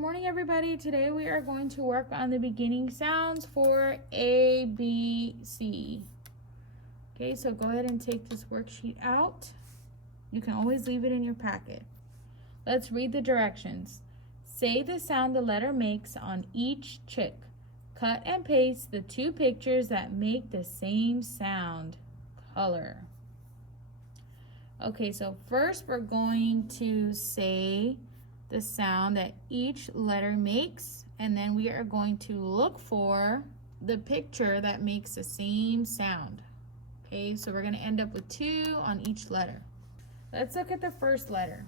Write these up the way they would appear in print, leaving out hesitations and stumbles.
morning, everybody. Today we are going to work on the beginning sounds for A, B, C. Okay, so go ahead and take this worksheet out. You can always leave it in your packet. Let's read the directions. Say the sound the letter makes on each chick. Cut and paste the two pictures that make the same sound. Color. Okay, so first we're going to say the sound that each letter makes, and then we are going to look for the picture that makes the same sound. Okay, so we're going to end up with 2 on each letter. Let's look at the first letter.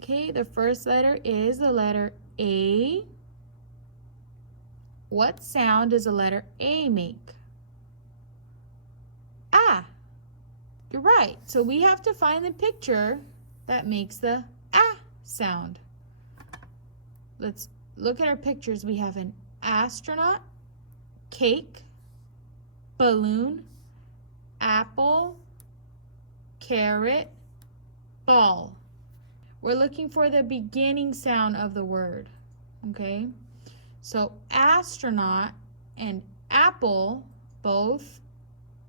Okay, the first letter is the letter A. What sound does the letter A make? Ah, you're right. So we have to find the picture that makes the ah sound. Let's look at our pictures. We have an astronaut, cake, balloon, apple, carrot, ball. We're looking for the beginning sound of the word, okay? So astronaut and apple both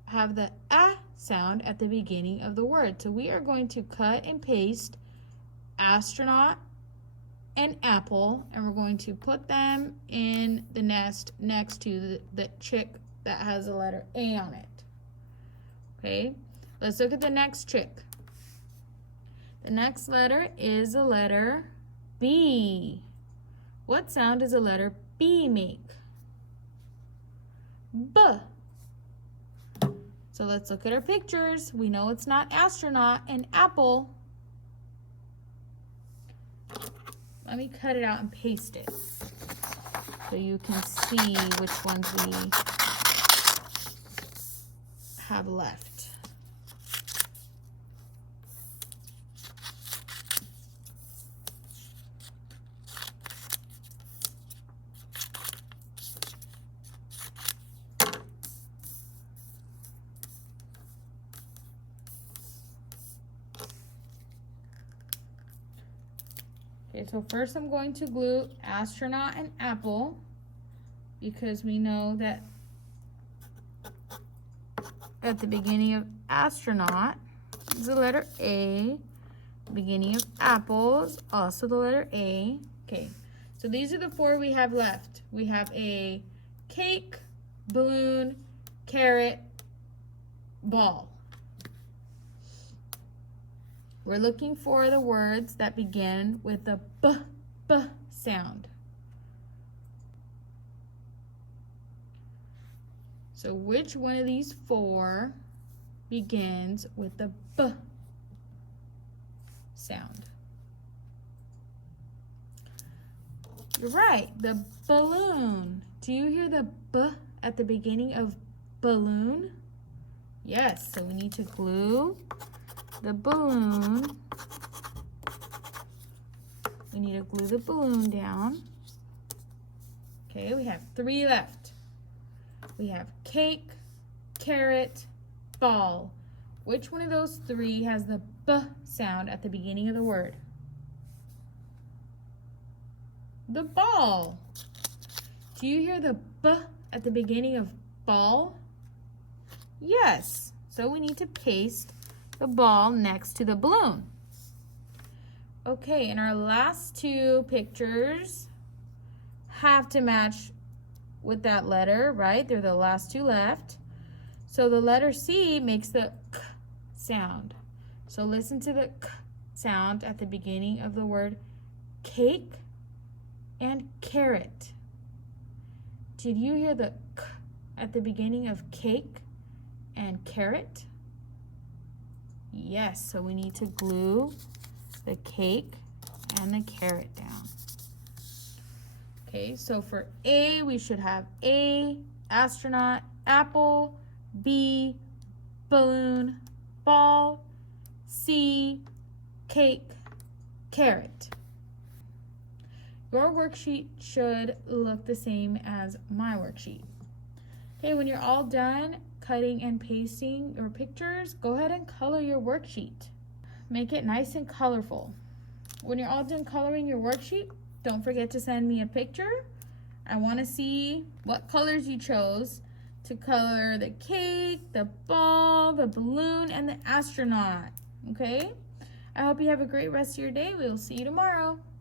have the ah sound at the beginning of the word. So we are going to cut and paste astronaut and apple, and we're going to put them in the nest next to the chick that has the letter A on it. Okay, let's look at the next chick. The next letter is the letter B. What sound does the letter B make? B. So let's look at our pictures. We know it's not astronaut and apple. Let me cut it out and paste it so you can see which ones we have left. Okay, so first I'm going to glue astronaut and apple because we know that at the beginning of astronaut is the letter A. Beginning of apple is also the letter A. Okay, so these are the 4 we have left. We have a cake, balloon, carrot, ball. We're looking for the words that begin with the b sound. So which one of these 4 begins with the b sound? You're right, the balloon. Do you hear the b at the beginning of balloon? Yes, so we need to glue the balloon. We need to glue the balloon down. Okay, we have 3 left. We have cake, carrot, ball. Which one of those 3 has the b sound at the beginning of the word? The ball. Do you hear the b at the beginning of ball? Yes. So we need to paste the ball next to the balloon. Okay, and our last 2 pictures have to match with that letter, right? They're the last 2 left. So the letter C makes the k sound. So listen to the k sound at the beginning of the word cake and carrot. Did you hear the k at the beginning of cake and carrot? Yes, so we need to glue the cake and the carrot down. Okay, so for A, we should have A, astronaut, apple, B, balloon, ball, C, cake, carrot. Your worksheet should look the same as my worksheet. Okay, when you're all done cutting and pasting your pictures, go ahead and color your worksheet. Make it nice and colorful. when you're all done coloring your worksheet, don't forget to send me a picture. I want to see what colors you chose to color the cake, the ball, the balloon, and the astronaut. Okay? I hope you have a great rest of your day. We will see you tomorrow.